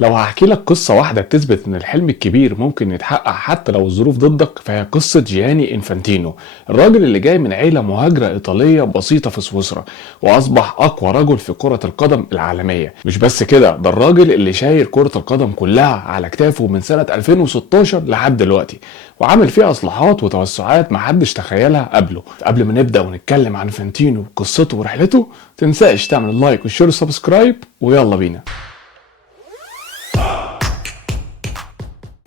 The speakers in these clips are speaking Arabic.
لو هحكي لك قصة واحدة بتثبت ان الحلم الكبير ممكن يتحقق حتى لو الظروف ضدك، فهي قصة جياني انفانتينو، الراجل اللي جاي من عيلة مهاجرة ايطالية بسيطة في سويسرا، واصبح اقوى رجل في كرة القدم العالمية. مش بس كده، ده الراجل اللي شايل كرة القدم كلها على كتافه من سنة 2016 لحد دلوقتي، وعامل فيها اصلاحات وتوسعات محدش تخيلها قبله. قبل ما نبدأ ونتكلم عن فانتينو قصته ورحلته، تنساش تعمل اللايك والشير والسبسكرايب، ويلا بينا.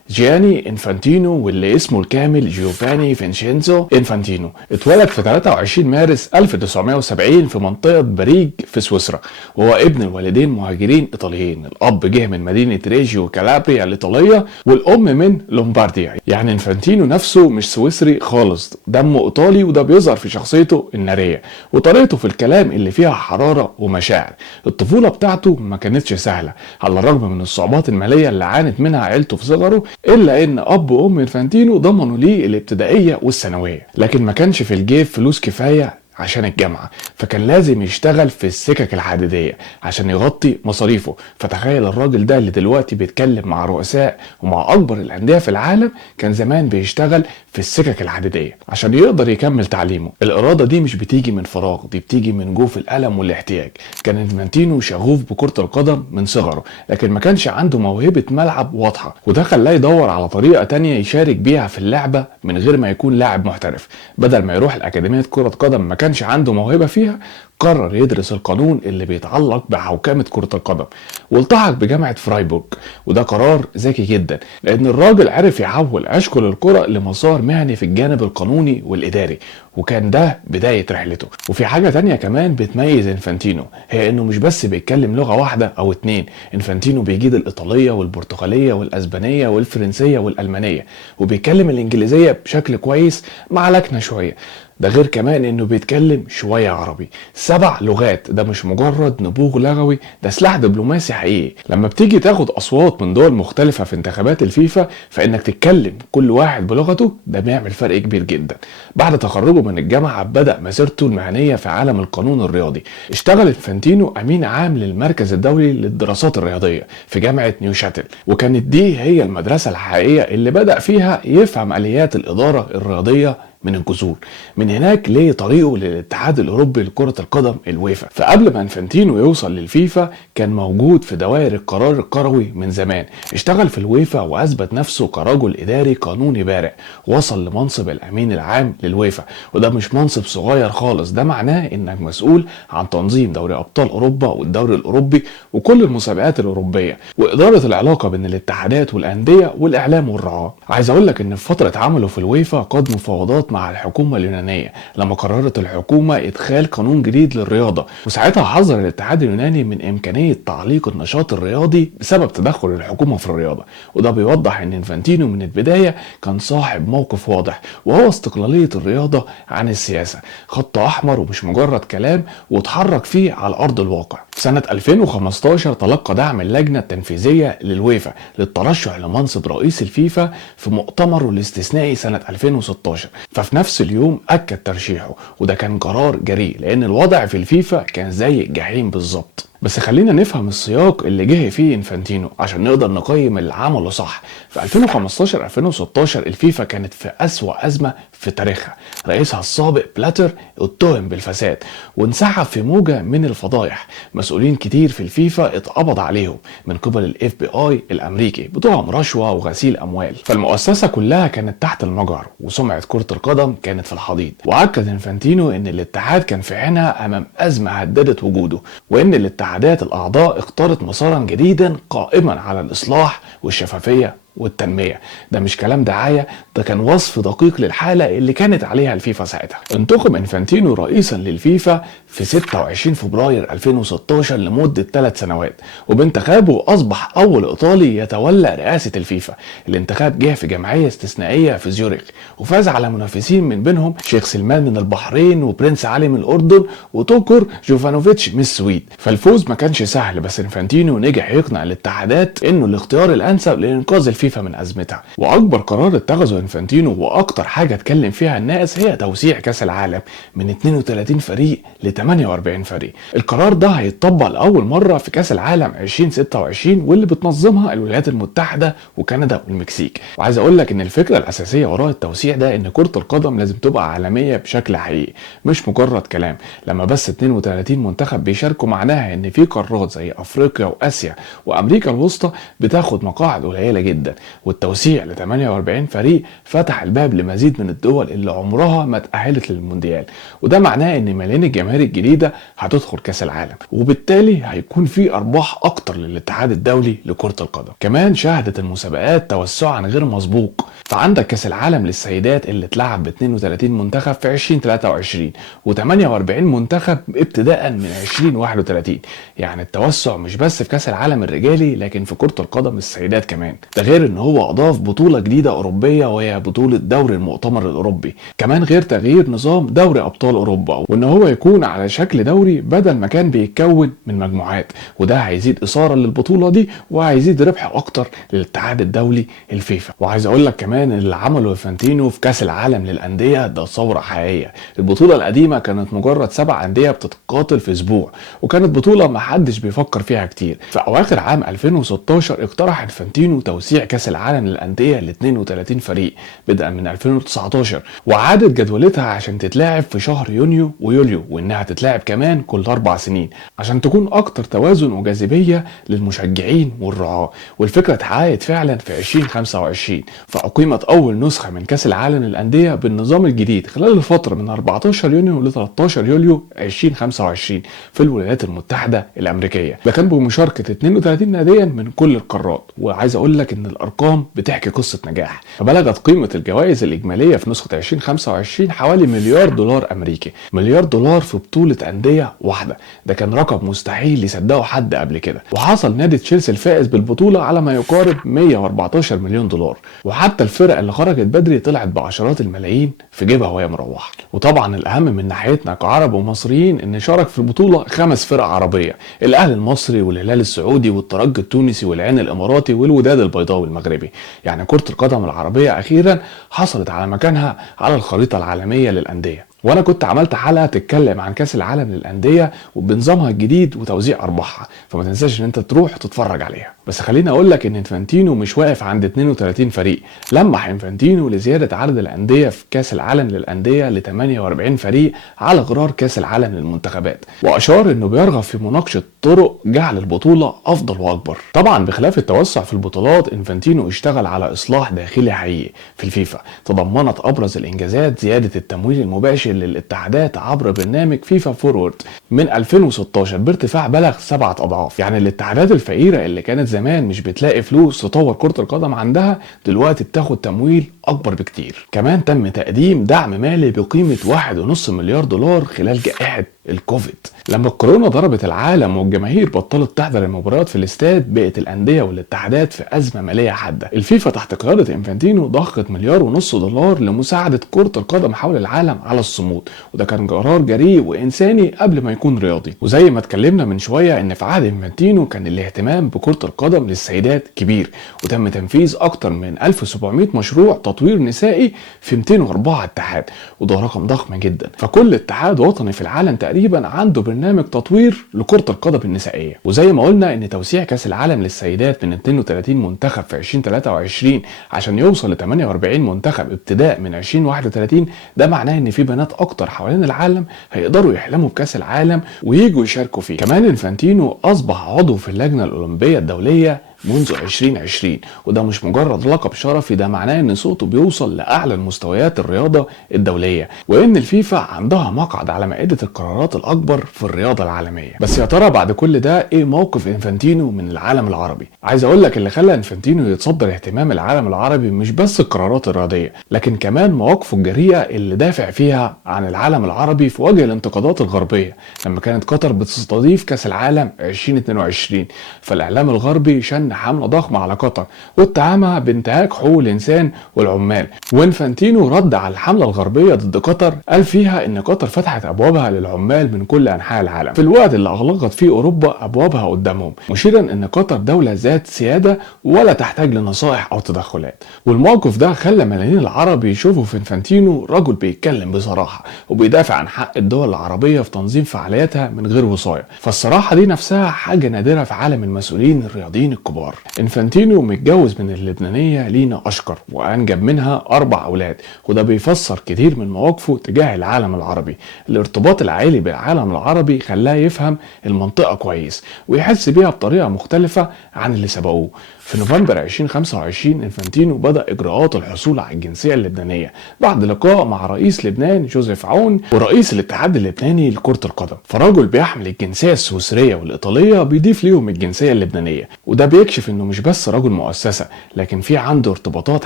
جياني انفانتينو، واللي اسمه الكامل جيوفاني فينشينزو انفانتينو، اتولد في 23 مارس 1970 في منطقة بريج في سويسرا، وهو ابن الوالدين مهاجرين ايطاليين. الاب جه من مدينة ريجيو كالابريا الايطالية، والام من لومبارديا. يعني انفانتينو نفسه مش سويسري خالص، دمه ايطالي، وده بيظهر في شخصيته النارية وطريقته في الكلام اللي فيها حرارة ومشاعر. الطفولة بتاعته ما كانتش سهلة، على الرغم من الصعوبات المالية اللي عانت منها عيلته في صغره، الا ان اب وام انفانتينو ضمنوا ليه الابتدائيه والثانويه، لكن ما كانش في الجيب فلوس كفايه عشان الجامعة، فكان لازم يشتغل في السكك الحديدية عشان يغطي مصاريفه. فتخيل الراجل ده اللي دلوقتي بيتكلم مع رؤساء ومع أكبر الأندية في العالم، كان زمان بيشتغل في السكك الحديدية عشان يقدر يكمل تعليمه. الإرادة دي مش بتيجي من فراغ، دي بتيجي من جوف الألم والاحتياج. كان انفانتينو شغوف بكرة القدم من صغره، لكن ما كانش عنده موهبة ملعب واضحة، وده خلاه يدور على طريقة تانية يشارك بيها في اللعبة من غير ما يكون لاعب محترف. بدل ما يروح الأكاديمية كرة قدم ما كانش عنده موهبة فيها، قرر يدرس القانون اللي بيتعلق بحوكمة كرة القدم، والتحق بجامعة فرايبورغ. وده قرار ذكي جدا، لأن الراجل عرف يحول عشقه للكرة لمسار مهني في الجانب القانوني والإداري، وكان ده بداية رحلته. وفي حاجة تانية كمان بتميز انفانتينو، هي انه مش بس بيتكلم لغة واحدة او اتنين. انفانتينو بيجيد الايطالية والبرتغالية والاسبانية والفرنسية والالمانية، وبيتكلم الانجليزية بشكل كويس مع لكنة شوية. ده غير كمان انه بيتكلم شوية عربي. 7 لغات، ده مش مجرد نبوغ لغوي، ده سلاح دبلوماسي حقيقي. لما بتيجي تاخد اصوات من دول مختلفة في انتخابات الفيفا، فانك تتكلم كل واحد بلغته ده بيعمل فرق كبير جدا. بعد تخرجه من الجامعة بدأ مسيرته المهنية في عالم القانون الرياضي. اشتغل انفانتينو امين عام للمركز الدولي للدراسات الرياضية في جامعة نيوشاتل، وكانت دي هي المدرسة الحقيقية اللي بدأ فيها يفهم آليات الإدارة الرياضية من الجذور. من هناك ليه طريقه للاتحاد الاوروبي لكرة القدم الويفا. فقبل ما انفانتينو يوصل للفيفا كان موجود في دوائر القرار الكروي من زمان. اشتغل في الويفا واثبت نفسه كرجل اداري قانوني بارع، وصل لمنصب الامين العام للويفا، وده مش منصب صغير خالص، ده معناه انك مسؤول عن تنظيم دوري ابطال اوروبا والدوري الاوروبي وكل المسابقات الاوروبيه، واداره العلاقه بين الاتحادات والانديه والاعلام والرعاه. عايز اقول لك ان في فتره عمله في الويفا قاد مفاوضات مع الحكومة اليونانية لما قررت الحكومة إدخال قانون جديد للرياضة، وساعتها حذر الاتحاد اليوناني من إمكانية تعليق النشاط الرياضي بسبب تدخل الحكومة في الرياضة. وده بيوضح إن انفانتينو من البداية كان صاحب موقف واضح، وهو استقلالية الرياضة عن السياسة. خط أحمر ومش مجرد كلام، واتحرك فيه على أرض الواقع. سنة 2015 تلقى دعم اللجنة التنفيذية للويفا للترشح لمنصب رئيس الفيفا في مؤتمره الاستثنائي سنة 2016. ففي نفس اليوم أكد ترشيحه، وده كان قرار جريء لأن الوضع في الفيفا كان زي الجحيم بالظبط. بس خلينا نفهم السياق اللي جه فيه انفانتينو عشان نقدر نقيم اللي عمله صح. في 2015 2016 الفيفا كانت في أسوأ أزمة في تاريخها. رئيسها السابق بلاتر اتهم بالفساد وانسحب في موجة من الفضايح. مسؤولين كتير في الفيفا اتقبض عليهم من قبل الاف بي اي الامريكي بتوعهم رشوة وغسيل اموال. فالمؤسسة كلها كانت تحت المجهر، وسمعة كرة القدم كانت في الحضيض. واكد انفانتينو ان الاتحاد كان في عينها امام ازمة هددت وجوده، وان الاتحادات الاعضاء اختارت مسارا جديدا قائما على الاصلاح والشفافية والتنمية. ده مش كلام دعاية، ده كان وصف دقيق للحالة اللي كانت عليها الفيفا ساعتها. انتخب انفانتينو رئيسا للفيفا في 26 فبراير 2016 لمدة 3 سنوات، وبانتخابه أصبح أول إيطالي يتولى رئاسة الفيفا. الانتخاب جه في جمعية استثنائية في زيورخ، وفاز على منافسين من بينهم شيخ سلمان من البحرين وبرنس علي من الأردن وتوكر جوفانوفيتش من السويد. فالفوز ما كانش سهل، بس انفانتينو نجح يقنع الاتحادات إنه الاختيار الأنسب لإنقاذ الفيفا الفيفا من ازمتها. واكبر قرار اتخذه انفانتينو واكتر حاجه اتكلم فيها الناس هي توسيع كاس العالم من 32 فريق ل 48 فريق. القرار ده هيتطبق لاول مره في كاس العالم 2026 واللي بتنظمها الولايات المتحده وكندا والمكسيك. وعايز اقول لك ان الفكره الاساسيه وراء التوسيع ده ان كره القدم لازم تبقى عالميه بشكل حقيقي مش مجرد كلام. لما بس 32 منتخب بيشاركوا معناها ان في قارات زي افريقيا واسيا وامريكا الوسطى بتاخد مقاعد قليله جدا، والتوسيع ل 48 فريق فتح الباب لمزيد من الدول اللي عمرها ما اتأهلت للمونديال. وده معناه ان ملايين الجماهير الجديده هتدخل كاس العالم، وبالتالي هيكون في ارباح اكتر للاتحاد الدولي لكره القدم. كمان شهدت المسابقات توسعا غير مسبوق، فعندك كاس العالم للسيدات اللي اتلعب ب 32 منتخب في 2023 و48 منتخب ابتداء من 2031. يعني التوسع مش بس في كاس العالم الرجالي لكن في كرة القدم السيدات كمان. ده غير ان هو اضاف بطولة جديدة اوروبية وهي بطولة دوري المؤتمر الاوروبي، كمان غير تغيير نظام دوري ابطال اوروبا وان هو يكون على شكل دوري بدل ما كان بيتكون من مجموعات. وده هيزيد اثارة للبطولة دي وهيزيد ربح اكتر للاتحاد الدولي الفيفا. وعايز اقول لك كمان اللي عمله انفانتينو في كاس العالم للاندية ده ثورة حقيقية. البطولة القديمة كانت مجرد 7 اندية بتتقاتل في اسبوع، وكانت بطولة محدش بيفكر فيها كتير. في اواخر عام 2016 اقترح انفانتينو توسيع كاس العالم للاندية ل 32 فريق بدءا من 2019، وعادت جدولتها عشان تتلعب في شهر يونيو ويوليو، وانها تتلعب كمان كل 4 سنين عشان تكون اكتر توازن وجاذبية للمشجعين والرعاة. والفكرة اتحققت فعلا في 2025، فاقيمت اول نسخة من كاس العالم للاندية بالنظام الجديد خلال الفترة من 14 يونيو ل 13 يوليو 2025 في الولايات المتحدة الامريكية. ده كان بمشاركة 32 ناديا من كل القارات. وعايز اقول لك ان الارقام بتحكي قصة نجاح، فبلغت قيمة الجوائز الاجمالية في نسخة 2025 حوالي مليار دولار امريكي. مليار دولار في بطولة اندية واحدة، ده كان رقم مستحيل يصدقه حد قبل كده. وحصل نادي تشيلسي الفائز بالبطولة على ما يقارب 114 مليون دولار، وحتى الفرق اللي خرجت بدري طلعت بعشرات الملايين في جيبها وهي مروحة. وطبعا الاهم من ناحيتنا كعرب ومصريين ان شارك في البطولة 5 فرق عربية: الاهلي المصري والهلال السعودي والترجي التونسي والعين الاماراتي والوداد البيضاوي المغربي. يعني كرة القدم العربية اخيرا حصلت على مكانها على الخريطة العالمية للأندية. وانا كنت عملت حلقة تتكلم عن كاس العالم للأندية وبنظامها الجديد وتوزيع ارباحها، فما تنساش ان انت تروح تتفرج عليها. بس خليني اقول لك ان انفانتينو مش واقف عند 32 فريق. لمح انفانتينو لزيادة عدد الأندية في كاس العالم للأندية ل 48 فريق على غرار كاس العالم للمنتخبات، واشار انه بيرغب في مناقشة طرق جعل البطولة افضل واكبر. طبعا بخلاف التوسع في البطولات، انفانتينو اشتغل على اصلاح داخلي حقيقي في الفيفا تضمنت ابرز الانجازات زيادة التمويل المباشر للاتحادات عبر برنامج فيفا فورورد من 2016 بارتفاع بلغ 7 أضعاف. يعني الاتحادات الفقيرة اللي كانت زمان مش بتلاقي فلوس تطور كرة القدم عندها دلوقتي بتاخد تمويل اكبر بكتير. كمان تم تقديم دعم مالي بقيمة 1.5 مليار دولار خلال جائحة الكوفيد. لما الكورونا ضربت العالم والجماهير بطلت تحضر المباريات في الاستاد، بقت الأندية والاتحادات في أزمة مالية حادة. الفيفا تحت قيادة انفانتينو ضخت 1.5 مليار دولار لمساعدة كرة القدم حول العالم على الصمود، وده كان قرار جريء وإنساني قبل ما يكون رياضي. وزي ما اتكلمنا من شوية ان في عهد انفانتينو كان الاهتمام بكرة القدم للسيدات كبير، وتم تنفيذ اكتر من 1700 مشروع تطوير نسائي في 204 اتحاد، وده رقم ضخم جدا. فكل اتحاد وطني في العالم تقريبا عنده برنامج تطوير لكرة القدم النسائية. وزي ما قلنا ان توسيع كاس العالم للسيدات من 32 منتخب في 2023 عشان يوصل ل 48 منتخب ابتداء من 2031، ده معناه ان في بنات اكتر حوالين العالم هيقدروا يحلموا بكاس العالم ويجوا يشاركوا فيه. كمان انفانتينو اصبح عضو في اللجنة الاولمبية الدولية منذ 2020، وده مش مجرد لقب شرفي، ده معناه ان صوته بيوصل لاعلى المستويات الرياضة الدولية، وان الفيفا عندها مقعد على مائدة القرارات الاكبر في الرياضة العالمية. بس يا ترى بعد كل ده ايه موقف انفانتينو من العالم العربي؟ عايز اقول لك اللي خلى انفانتينو يتصدر اهتمام العالم العربي مش بس القرارات الرياضية، لكن كمان مواقفه الجريئة اللي دافع فيها عن العالم العربي في وجه الانتقادات الغربية. لما كانت قطر بتستضيف كاس العالم 2022 فالاعلام الغربي شن ضمن حملة ضخمة على قطر واتهمها بانتهاك حقوق الإنسان والعمال. وإنفانتينو رد على الحملة الغربية ضد قطر، قال فيها إن قطر فتحت أبوابها للعمال من كل أنحاء العالم في الوقت اللي أغلقت فيه أوروبا أبوابها قدامهم، مشيرا إن قطر دولة ذات سيادة ولا تحتاج لنصائح أو تدخلات. والموقف ده خلى ملايين العرب يشوفوا في إنفانتينو رجل بيتكلم بصراحة وبيدافع عن حق الدول العربية في تنظيم فعالياتها من غير وصاية. فالصراحة دي نفسها حاجة نادرة في عالم المسؤولين الرياضيين الكبار. إنفانتينو متجوز من اللبنانية لينا أشكر وأنجب منها 4 أولاد، وده بيفسر كتير من مواقفه تجاه العالم العربي. الارتباط العائلي بالعالم العربي خلاه يفهم المنطقة كويس ويحس بيها بطريقة مختلفة عن اللي سبقوه. في نوفمبر 2025 إنفانتينو بدأ إجراءات الحصول على الجنسية اللبنانية بعد لقاء مع رئيس لبنان جوزيف عون ورئيس الاتحاد اللبناني لكرة القدم. فرجل بيحمل الجنسية السويسرية والإيطالية بيضيف ليهم الجنسية اللبنانية، وده بيكشف إنه مش بس رجل مؤسسة لكن في عنده ارتباطات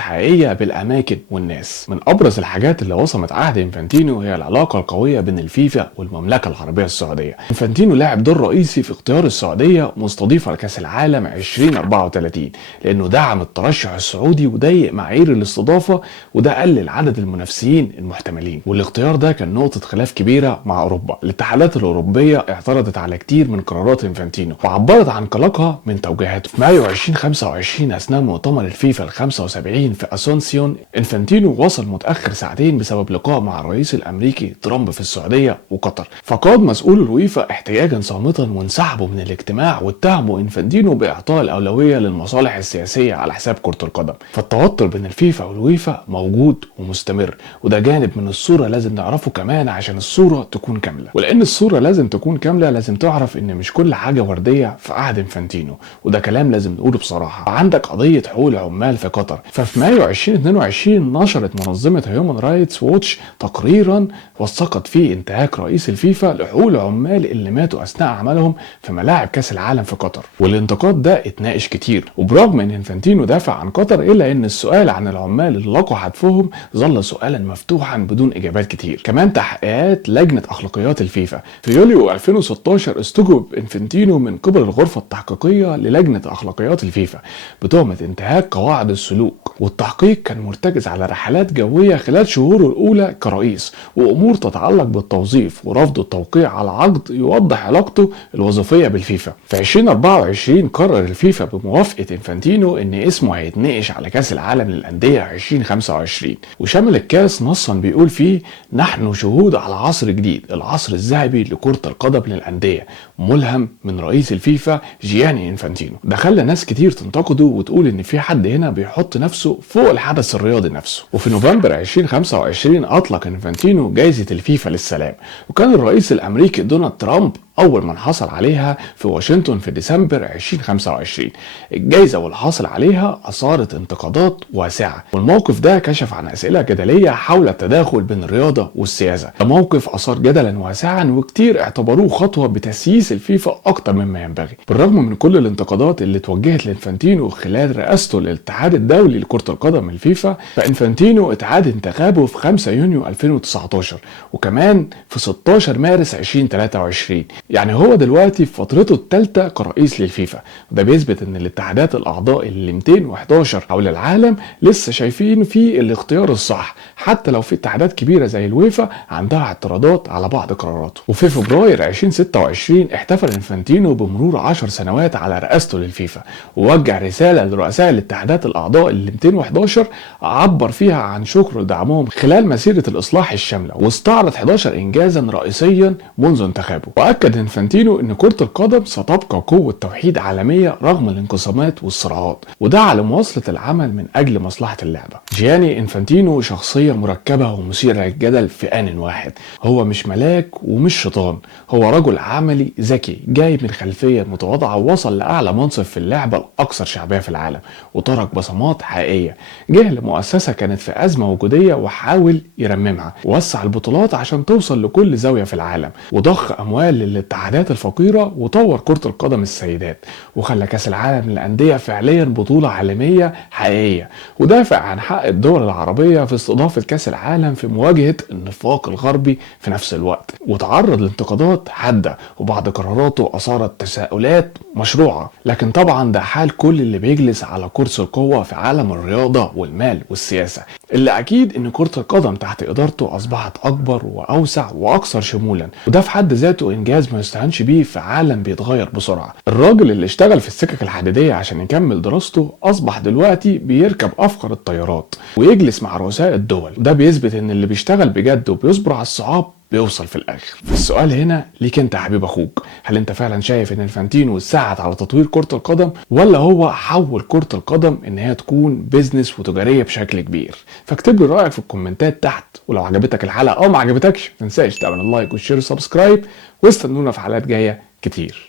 حقيقية بالأماكن والناس. من أبرز الحاجات اللي وصمت عهد إنفانتينو هي العلاقة القوية بين الفيفا والمملكة العربية السعودية. إنفانتينو لعب دور رئيسي في اختيار السعودية مستضيفة لكأس العالم 2034 لأنه دعم الترشح السعودي وضيق معايير الاستضافة، وده قلل عدد المنافسين المحتملين. والاختيار ده كان نقطة خلاف كبيرة مع أوروبا. الاتحادات الأوروبية اعترضت على كتير من قرارات إنفانتينو وعبرت عن قلقها من توجيهاته. في مايو 2025 أثناء مؤتمر الفيفا ال75 في أسونسيون، إنفانتينو وصل متأخر ساعتين بسبب لقاء مع الرئيس الأمريكي ترامب في السعودية وقطر. فقاد مسؤول الويفا احتجاجا صامتا وانسحبوا من الاجتماع واتهموا إنفانتينو بإعطاء الأولوية للمصالح السياسية على حساب كرة القدم. فالتوتر بين الفيفا والويفا موجود ومستمر، وده جانب من الصورة لازم نعرفه كمان عشان الصورة تكون كاملة. ولأن الصورة لازم تكون كاملة لازم تعرف إن مش كل حاجة وردية في عهد إنفانتينو، وده كلام لازم نقوله بصراحة. عندك قضية حقوق العمال في قطر. ففي مايو 2022 نشرت منظمة هيومن رايتس ووتش تقريرا وثقت فيه انتهاك رئيس الفيفا لحقوق العمال اللي ماتوا أثناء عملهم في ملاعب كأس العالم في قطر. والانتقاد ده اتناقش كتير، وبرغم ان إنفانتينو دافع عن قطر الا ان السؤال عن العمال اللي لقوا حتفهم ظل سؤالا مفتوحا بدون اجابات كتير. كمان تحقيقات لجنة اخلاقيات الفيفا في يوليو 2016 استجوب إنفانتينو من قبل الغرفة التحقيقية للجنة اخلاقيات الفيفا بتهمة انتهاك قواعد السلوك. والتحقيق كان مرتكز على رحلات جوية خلال شهوره الاولى كرئيس وامور تتعلق بالتوظيف ورفض التوقيع على عقد يوضح علاقته الوظيفية بالفيفا. في 2024 قرر الفيفا بموافقة إنفانتينو ان اسمه هيتناقش على كاس العالم للأندية 2025، وشمل الكاس نصا بيقول فيه: نحن شهود على عصر جديد، العصر الذهبي لكرة القدم للأندية، ملهم من رئيس الفيفا جياني إنفانتينو. ده خلى ناس كتير تنتقده وتقول ان في حد هنا بيحط نفسه فوق الحدث الرياضي نفسه. وفي نوفمبر 2025 اطلق إنفانتينو جائزة الفيفا للسلام، وكان الرئيس الامريكي دونالد ترامب اول من حصل عليها في واشنطن في ديسمبر 2025. الجائزة والحاصل عليها اثارت انتقادات واسعة، والموقف ده كشف عن اسئلة جدلية حول التداخل بين الرياضة والسياسة. الموقف اثار جدلا واسعا وكتير اعتبروه خطوة بتسييس الفيفا اكتر مما ينبغي. بالرغم من كل الانتقادات اللي توجهت لإنفانتينو خلال رئاسته للاتحاد الدولي لكرة القدم الفيفا، فإنفانتينو اتعاد انتخابه في 5 يونيو 2019 وكمان في 16 مارس 2023. يعني هو دلوقتي في فترته الثالثة كرئيس للفيفا، وده بيثبت ان الاتحادات الاعضاء اللي 211 حول العالم لسه شايفين فيه الاختيار الصح، حتى لو في اتحادات كبيرة زي الويفا عندها اعتراضات على بعض قراراته. وفي فبراير 2026 احتفل إنفانتينو بمرور 10 سنوات على رئاسته للفيفا، ووجه رسالة لرؤساء الاتحادات الاعضاء اللي 211 عبر فيها عن شكر لدعمهم خلال مسيرة الاصلاح الشاملة، واستعرض 11 انجازا رئيسيا منذ انتخابه. واكد إنفانتينو ان كرة القدم ستبقى قوة توحيد عالمية رغم الانقسامات والصراعات، ودعا لمواصلة العمل من اجل مصلحة اللعبة. جياني إنفانتينو شخصية مركبة ومثيرة للجدل في آن واحد. هو مش ملاك ومش شيطان، هو رجل عملي ذكي جاي من خلفية متواضعة ووصل لأعلى منصب في اللعبة الأكثر شعبية في العالم، وترك بصمات حقيقية. جه لمؤسسة كانت في أزمة وجودية وحاول يرممها، ووسع البطولات عشان توصل لكل زاوية في العالم، وضخ أموال الاتحادات الفقيرة وطور كرة القدم السيدات، وخلى كأس العالم للأندية فعليا بطولة عالمية حقيقية، ودافع عن حق الدول العربية في استضافة كأس العالم في مواجهة النفاق الغربي في نفس الوقت، وتعرض لانتقادات حادة وبعض قراراته أثارت تساؤلات مشروعة. لكن طبعا ده حال كل اللي بيجلس على كرسي القوة في عالم الرياضة والمال والسياسة، اللي أكيد إن كرة القدم تحت إدارته أصبحت أكبر وأوسع وأكثر شمولا، وده في حد ذاته إنجاز ما يستهانش بيه في عالم بيتغير بسرعة. الراجل اللي اشتغل في السكك الحديدية عشان يكمل دراسته أصبح دلوقتي بيركب أفخر الطيارات ويجلس مع رؤساء الدول، وده بيثبت إن اللي بيشتغل بجد وبيصبر على الصعاب بيوصل في الاخر. السؤال هنا ليك انت يا حبيب اخوك، هل انت فعلا شايف ان انفانتينو ساعد على تطوير كرة القدم، ولا هو حول كرة القدم ان هي تكون بيزنس وتجارية بشكل كبير؟ فاكتب لي رايك في الكومنتات تحت، ولو عجبتك الحلقة او ما عجبتكش متنساش تعمل اللايك والشير والسبسكرايب، واستنونا في حلقات جاية كتير.